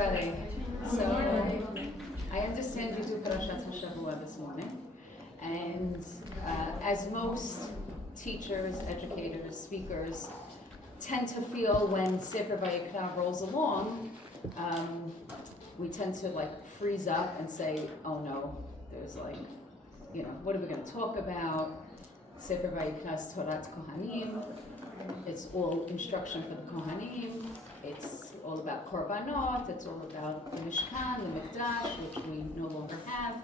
everybody. So, I understand we do Parashat HaShavua this morning, and as most teachers, educators, speakers tend to feel when Sefer Vayikra rolls along, we tend to freeze up and say, oh no, there's what are we going to talk about? Sefer Vayikra is Torat Kohanim. It's all instruction for the Kohanim. It's all about Korbanot. It's all about the Mishkan, the Mikdash, which we no longer have.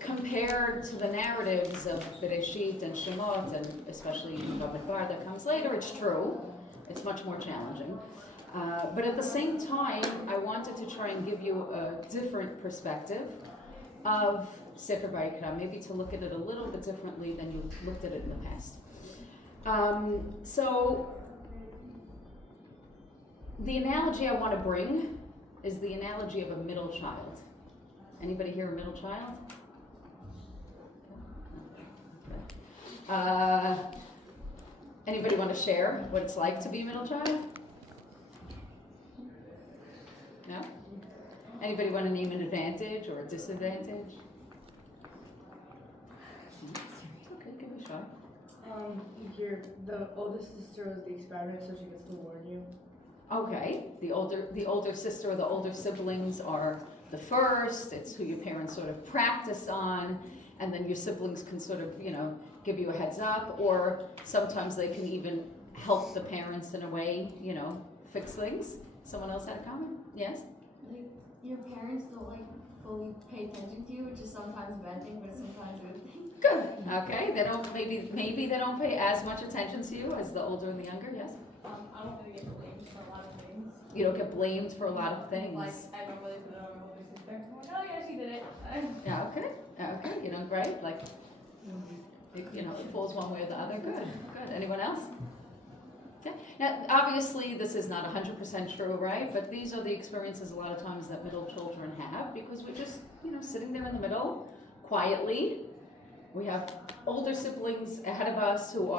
Compared to the narratives of Bereshit and Shemot, and especially Vayikra that comes later, it's true. It's much more challenging. But at the same time, I wanted to try and give you a different perspective of Sefer Vayikra, maybe to look at it a little bit differently than you looked at it in the past. So the analogy I want to bring is the analogy of a middle child. Anybody here a middle child? Okay. Anybody want to share what it's like to be a middle child? No? Anybody want to name an advantage or a disadvantage? Okay, give it a shot. The oldest sister is the experiment, so she gets to warn you. Okay, the older sister or the older siblings are the first. It's who your parents sort of practice on, and then your siblings can sort of, give you a heads up, or sometimes they can even help the parents in a way, fix things. Someone else had a comment? Yes? Your parents don't fully pay attention to you, which is sometimes a bad thing, but sometimes a good thing. Good. Okay. They don't maybe they don't pay as much attention to you as the older and the younger. Yes. I don't really get blamed for a lot of things. You don't get blamed for a lot of things. I don't really put it on my older sister. I'm like, oh yeah, she did it. Yeah. Okay. Okay. Great. It falls one way or the other. Good. Good. Anyone else? Okay. Now, obviously, this is not 100% true, right? But these are the experiences a lot of times that middle children have, because we're just, sitting there in the middle, quietly. We have older siblings ahead of us who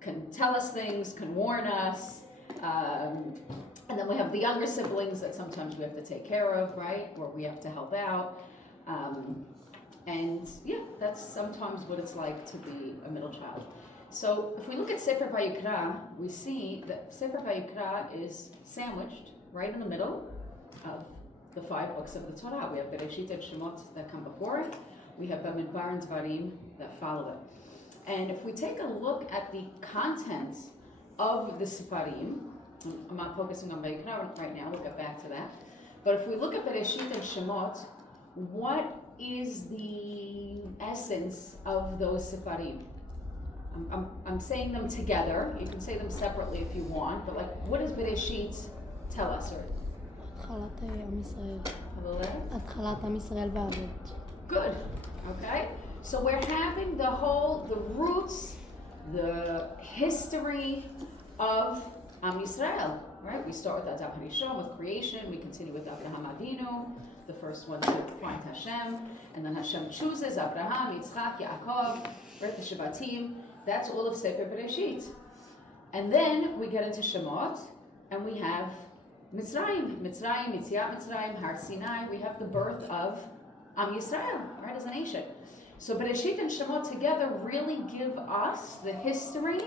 can tell us things, can warn us, and then we have the younger siblings that sometimes we have to take care of, right? Or we have to help out. That's sometimes what it's like to be a middle child. So if we look at Sefer Vayikra, we see that Sefer Vayikra is sandwiched right in the middle of the 5 books of the Torah. We have Bereshit and Shemot that come before it. We have Bamidbar and Dvarim that follow it. And if we take a look at the contents of the Sefarim, I'm not focusing on Vayikra right now, we'll get back to that. But if we look at Bereshit and Shemot, what is the essence of those Sefarim? I'm saying them together. You can say them separately if you want, but what does Bereshit tell us? Good. Okay. So we're having the roots, the history of Am Yisrael, right? We start with Adam Harishon, with creation. We continue with Abraham Avinu, the first one to find Hashem, and then Hashem chooses Abraham, Yitzchak, Yaakov, right? The Shabbatim. That's all of Sefer Bereshit. And then we get into Shemot, and we have Mitzrayim, Yetziat Mitzrayim, Har Sinai. We have the birth of Am Yisrael, right, as a nation. So Bereshit and Shemot together really give us the history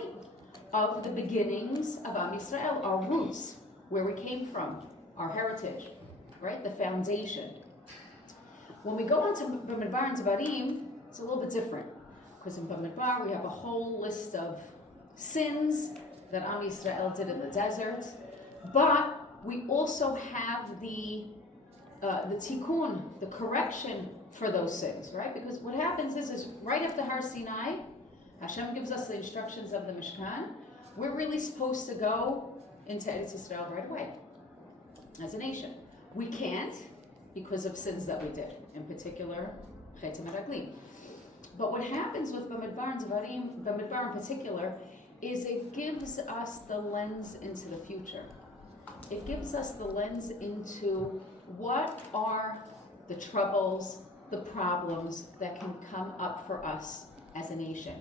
of the beginnings of Am Yisrael, our roots, where we came from, our heritage, right, the foundation. When we go on to Bamidbar and Dvarim, it's a little bit different. Because in Bamidbar, we have a whole list of sins that Am Yisrael did in the desert. But we also have the tikkun, the correction for those sins, right? Because what happens is right after Har Sinai, Hashem gives us the instructions of the Mishkan. We're really supposed to go into Eretz Yisrael right away as a nation. We can't because of sins that we did, in particular, Chet HaMeraglim. But what happens with Bamidbar and Dvarim, Bamidbar in particular, is it gives us the lens into the future. It gives us the lens into what are the troubles, the problems that can come up for us as a nation.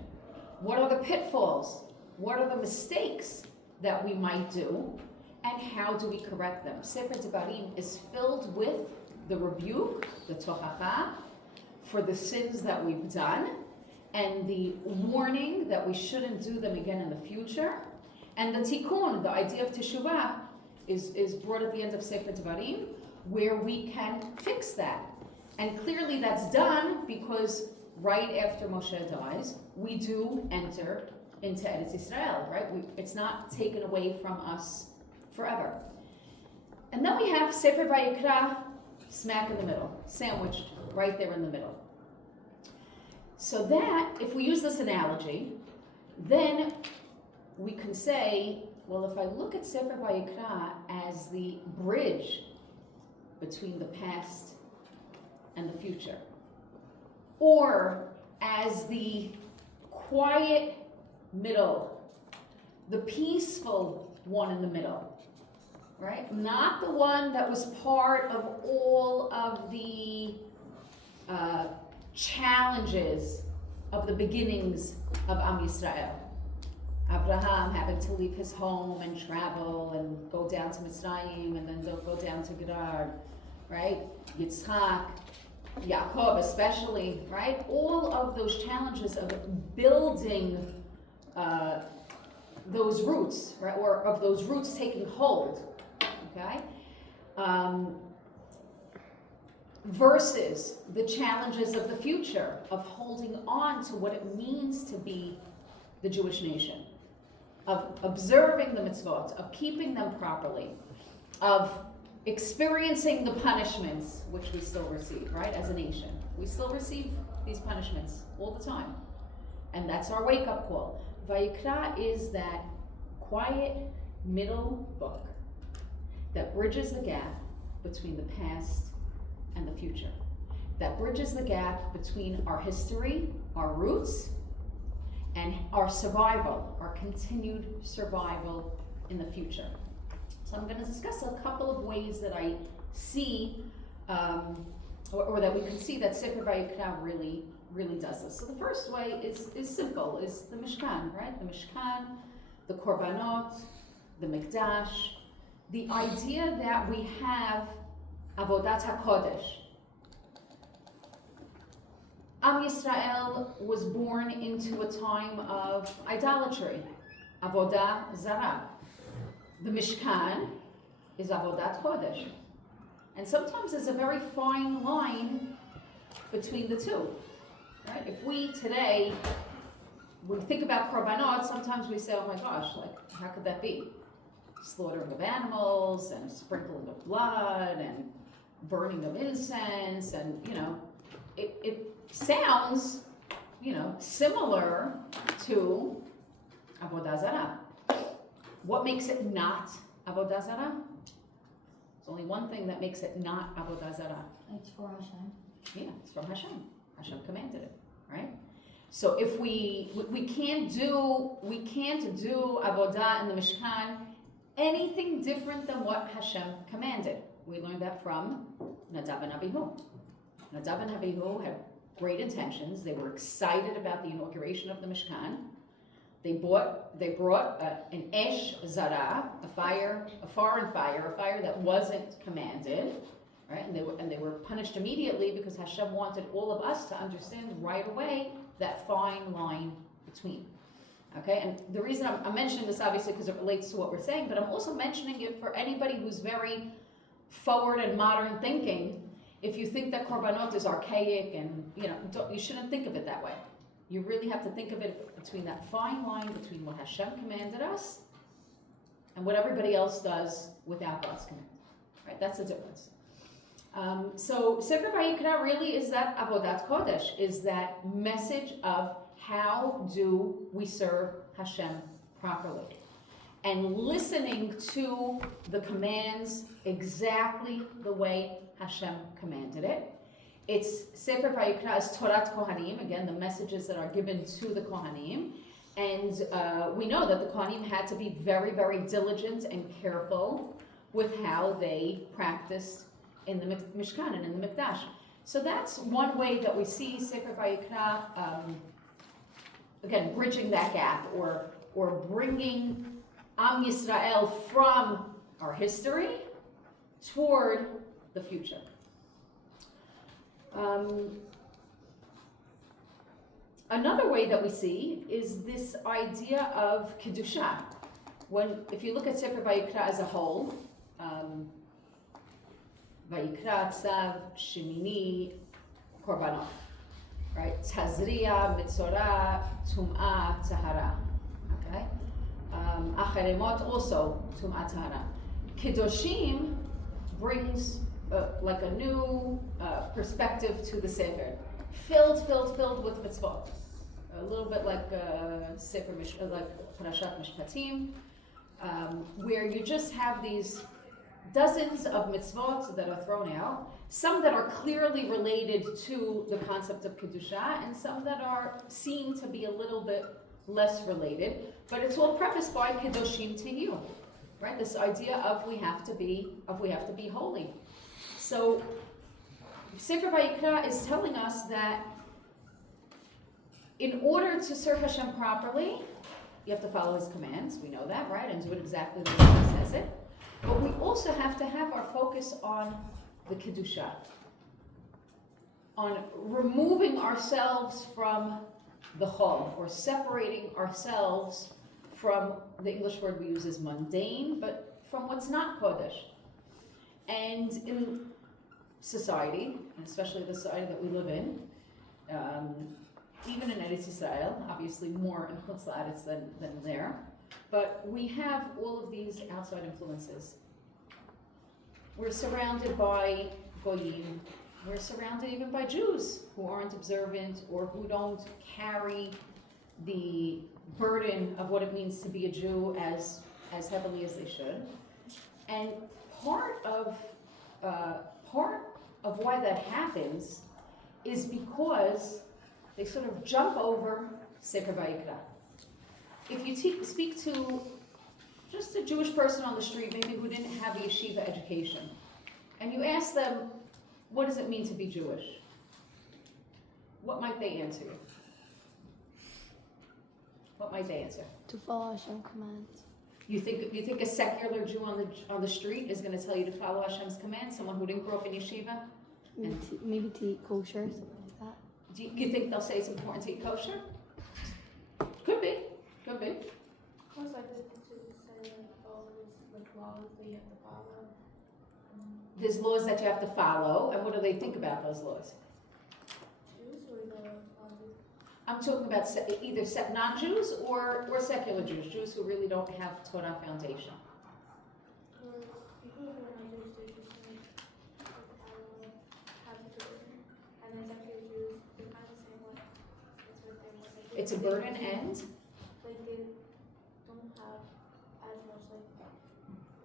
What are the pitfalls? What are the mistakes that we might do? and how do we correct them? Sefer Devarim is filled with the rebuke, the tochacha, for the sins that we've done, and the warning that we shouldn't do them again in the future. And the tikkun, the idea of teshuvah, is brought at the end of Sefer Devarim, where we can fix that. And clearly that's done because right after Moshe dies, we do enter into Eretz Yisrael, right? It's not taken away from us forever. And then we have Sefer Vayikra smack in the middle, sandwiched right there in the middle. So that, if we use this analogy, then we can say, well, if I look at Sefer Vayikra as the bridge between the past and the future, or as the quiet middle, the peaceful one in the middle, right? Not the one that was part of all of the challenges of the beginnings of Am Yisrael. Abraham having to leave his home and travel and go down to Mitzrayim and then go down to Gerar, right? Yitzchak, Yaakov especially, right? All of those challenges of building those roots, right? Or of those roots taking hold, okay? Versus the challenges of the future of holding on to what it means to be the Jewish nation, of observing the mitzvot, of keeping them properly, of experiencing the punishments which we still receive, right, as a nation. We still receive these punishments all the time. And that's our wake-up call. Vayikra is that quiet middle book that bridges the gap between the past and the future. That bridges the gap between our history, our roots, and our survival, our continued survival in the future. So I'm going to discuss a couple of ways that I see, or that we can see that Sefer Vayikra really does this. So the first way is simple, is the Mishkan, right? The Mishkan, the Korbanot, the Mikdash, the idea that we have Avodat HaKodesh. Am Yisrael was born into a time of idolatry, Avodah Zarah. The Mishkan is Avodat Kodesh. And sometimes there's a very fine line between the two, right? If we today, when we think about korbanot, sometimes we say, oh my gosh, like, how could that be? Slaughtering of animals, and sprinkling of blood, and burning of incense, and, it sounds, similar to Avodah Zarah. What makes it not Avodah Zarah? There's only one thing that makes it not Avodah Zarah. It's for Hashem. Yeah, it's from Hashem. Hashem commanded it, right? So if we can't do Avodah in the Mishkan anything different than what Hashem commanded. We learned that from Nadav and Abihu. Nadav and Abihu had great intentions. They were excited about the inauguration of the Mishkan. They brought an esh zara, a foreign fire, a fire that wasn't commanded, right? And they were punished immediately because Hashem wanted all of us to understand right away that fine line between. Okay, and the reason I'm mentioning this obviously because it relates to what we're saying, but I'm also mentioning it for anybody who's very forward and modern thinking. If you think that korbanot is archaic and you shouldn't think of it that way. You really have to think of it between that fine line between what Hashem commanded us and what everybody else does without God's command. Right? That's the difference. So Sefer Vayikra really is that Avodat Kodesh, is that message of how do we serve Hashem properly. And listening to the commands exactly the way Hashem commanded it. It's Sefer Vayikra is Torat Kohanim, again, the messages that are given to the Kohanim. And we know that the Kohanim had to be very, very diligent and careful with how they practiced in the Mishkan and in the Mikdash. So that's one way that we see Sefer Vayikra, again, bridging that gap or bringing Am Yisrael from our history toward the future. Another way that we see is this idea of Kedusha. If you look at Sefer Vayikra as a whole, Vayikra, Tzav, Shemini, Korbanot, right? Tazria, Mitzorah, Tum'ah, Tahara, okay? Acheremot also, Tum'ah, Tahara. Kedoshim brings like a new perspective to the Sefer. Filled with mitzvot. A little bit like Sefer, like Parashat Mishpatim, where you just have these dozens of mitzvot that are thrown out, some that are clearly related to the concept of Kedusha, and some that seem to be a little bit less related, but it's all prefaced by Kedoshim to you, right? This idea of we have to be holy. So Sefer Vayikra is telling us that in order to serve Hashem properly, you have to follow His commands. We know that, right? And do it exactly the way He says it. But we also have to have our focus on the Kedusha, on removing ourselves from the chol, or separating ourselves from, the English word we use is mundane, but from what's not Kodesh. And in society, and especially the society that we live in, even in Eretz Yisrael, obviously more in Chutz La'aretz than there, but we have all of these outside influences. We're surrounded by Goyim. We're surrounded even by Jews who aren't observant or who don't carry the burden of what it means to be a Jew as heavily as they should. And part of why that happens is because they sort of jump over Sefer Vayikra. If you speak to just a Jewish person on the street, maybe who didn't have a yeshiva education, and you ask them, what does it mean to be Jewish? What might they answer you? What might they answer? To follow Hashem's commands. You think a secular Jew on the street is going to tell you to follow Hashem's commands? Someone who didn't grow up in yeshiva? Maybe to eat kosher, something like that. Do you think they'll say it's important to eat kosher? Could be. Of course, I did say all these laws that you have to follow. There's laws that you have to follow, and what do they think about those laws? Jews or the I'm talking about either non-Jews or secular Jews who really don't have Torah foundation. people who are not Jewish, they just have to, and then secular Jews, they're kind of the same way. It's what they want. It's a burden and? Like they don't have as much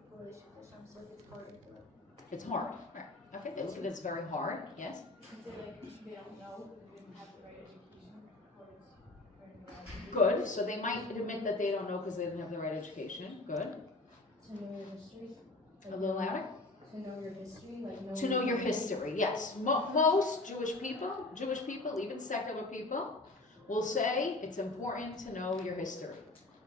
relationship with Hashem, so it's harder for them. It's hard. Right. Okay, they look at it as very hard, yes? They don't know because they didn't have the right education. Good, so they might admit that they don't know because they didn't have the right education. Good. To know your history. A little louder? To know your history, like To know your history, yes. Most Jewish people, even secular people, will say it's important to know your history.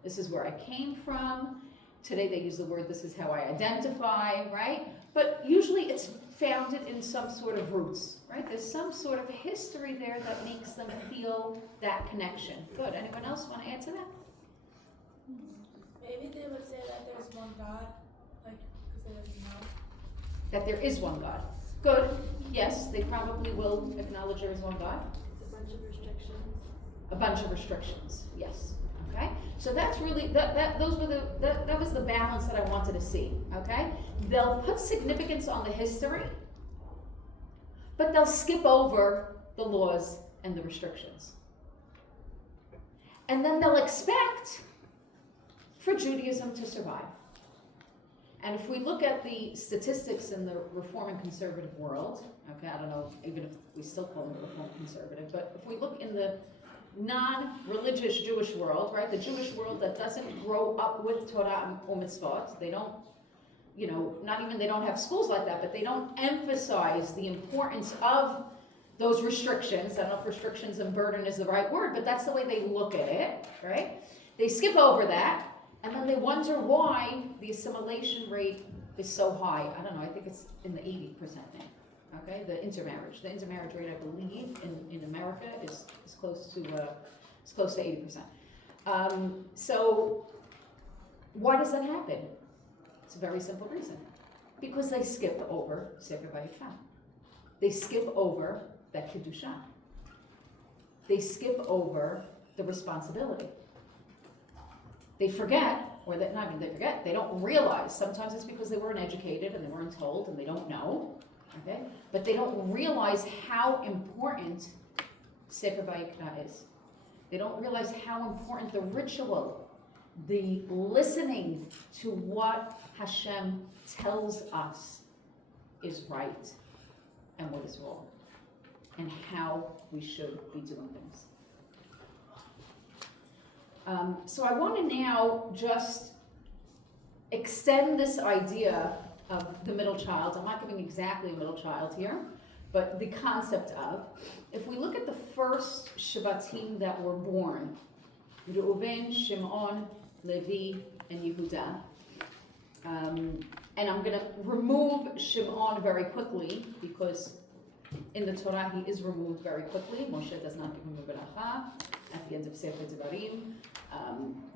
This is where I came from. Today they use the word, this is how I identify, right? But usually it's founded in some sort of roots, right? There's some sort of history there that makes them feel that connection. Good. Anyone else want to add to that? Maybe they would say that there's one God, like, because they didn't know. That there is one God. Good. Yes, they probably will acknowledge there is one God. It's a bunch of restrictions. A bunch of restrictions. Yes. Okay. So that's really that was the balance that I wanted to see. Okay. They'll put significance on the history, but they'll skip over the laws and the restrictions. And then they'll expect for Judaism to survive. And if we look at the statistics in the Reform and Conservative world, okay, I don't know even if we still call them Reform and Conservative, but if we look in the non-religious Jewish world, right, the Jewish world that doesn't grow up with Torah or mitzvot, they don't, they don't have schools like that, but they don't emphasize the importance of those restrictions. I don't know if restrictions and burden is the right word, but that's the way they look at it, right? They skip over that, and then they wonder why the assimilation rate is so high. I don't know, I think it's in the 80% now. Okay, the intermarriage rate, I believe, in America is close to 80%. So why does that happen? It's a very simple reason. Because they skip over Sefer Vayikra. They skip over that Kedusha. They skip over the responsibility. They forget, or that not even they forget, they don't realize. Sometimes it's because they weren't educated and they weren't told and they don't know. Okay? But they don't realize how important Sefer Vayikra is. They don't realize how important the ritual, the listening to what Hashem tells us is right and what is wrong, and how we should be doing things. So I want to now just extend this idea of the middle child. I'm not giving exactly a middle child here, but the concept of, if we look at the first Shvatim that were born, Reuven, Shimon, Levi, and Yehuda. And I'm going to remove Shimon very quickly, because in the Torah he is removed very quickly. Moshe does not give him a beracha at the end of Sefer Devarim.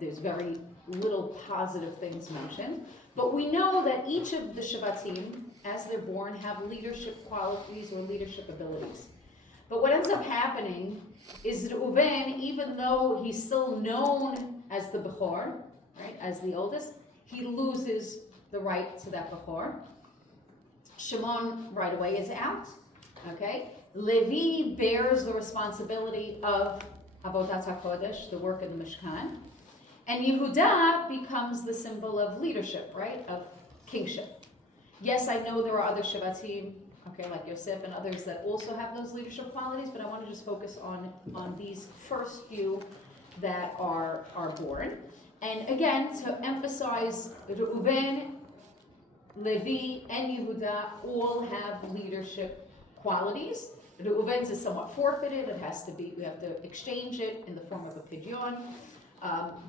There's very little positive things mentioned. But we know that each of the Shvatim, as they're born, have leadership qualities or leadership abilities. But what ends up happening is that Reuven, even though he's still known as the Bechor, right, as the oldest, he loses the right to that Bechor. Shimon right away is out. Okay? Levi bears the responsibility of Avodat HaKodesh, the work in the Mishkan. And Yehuda becomes the symbol of leadership, right? Of kingship. Yes, I know there are other Shvatim, okay, like Yosef and others that also have those leadership qualities, but I want to just focus on these first few that are born. And again, to emphasize, Reuven, Levi, and Yehuda all have leadership qualities. Reuven's is somewhat forfeited. We have to exchange it in the form of a pidyon.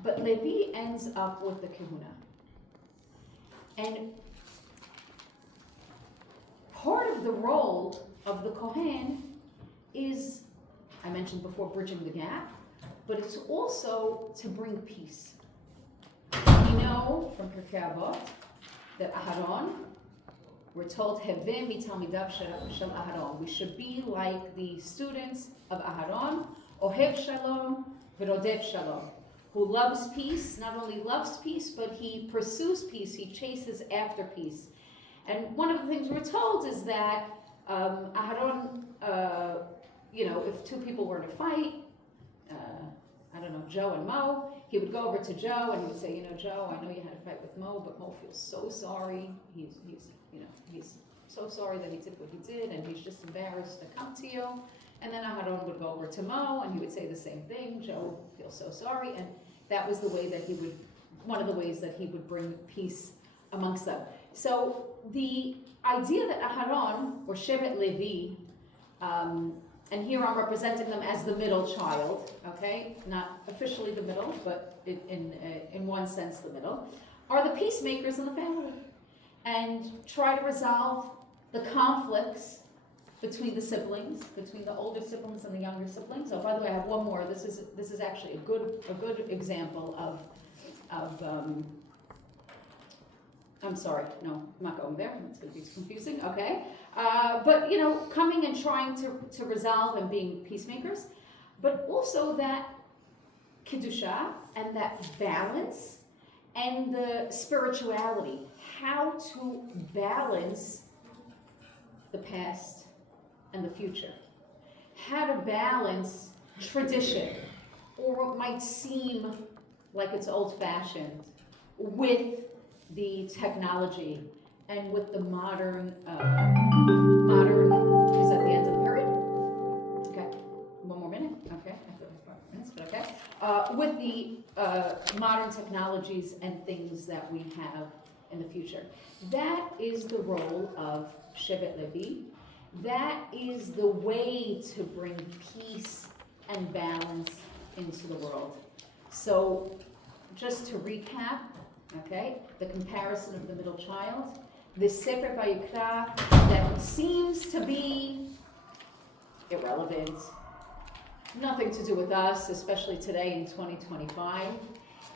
But Levi ends up with the kahuna. And part of the role of the Kohen is, I mentioned before, bridging the gap, but it's also to bring peace. We know from Pirkei Avot that Aharon, we're told, Heveh mitalmidav shel Aharon. We should be like the students of Aharon, Ohev Shalom, V'rodef Shalom, who loves peace, not only loves peace, but he pursues peace, he chases after peace. And one of the things we're told is that Aharon, if two people were in a fight, Joe and Mo, he would go over to Joe and he would say, Joe, I know you had a fight with Mo, but Mo feels so sorry. He's so sorry that he did what he did, and he's just embarrassed to come to you. And then Aharon would go over to Mo and he would say the same thing. Joe feels so sorry, and that was one of the ways that he would bring peace amongst them. So the idea that Aharon, or Shevet Levi, and here I'm representing them as the middle child, okay? Not officially the middle, but in one sense the middle, are the peacemakers in the family, and try to resolve the conflicts between the siblings, between the older siblings and the younger siblings. Oh, by the way, I have one more. This is actually a good example of I'm sorry, no, I'm not going there. It's going to be confusing, okay? But, coming and trying to resolve and being peacemakers, but also that Kedusha and that balance and the spirituality, how to balance the past and the future, how to balance tradition, or what might seem like it's old-fashioned, with the technology and with the modern, is that the end of the period? Okay, one more minute, okay, I thought it was 5 minutes, but okay. With the modern technologies and things that we have in the future. That is the role of Shevet Levi. That is the way to bring peace and balance into the world. So, just to recap, okay, the comparison of the middle child, the Sefer Vayikra that seems to be irrelevant, nothing to do with us, especially today in 2025,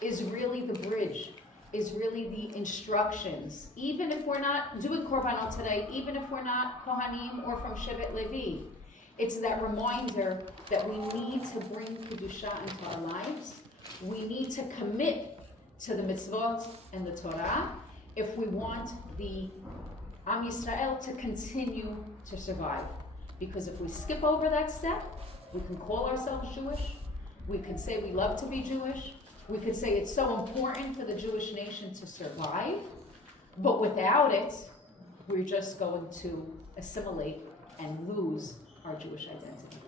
is really the bridge, is really the instructions. Even if we're not doing Korbanot today, even if we're not Kohanim or from Shevet Levi, it's that reminder that we need to bring Kedusha into our lives. We need to commit to the mitzvot and the Torah if we want the Am Yisrael to continue to survive. Because if we skip over that step, we can call ourselves Jewish, we can say we love to be Jewish, we could say it's so important for the Jewish nation to survive, but without it, we're just going to assimilate and lose our Jewish identity.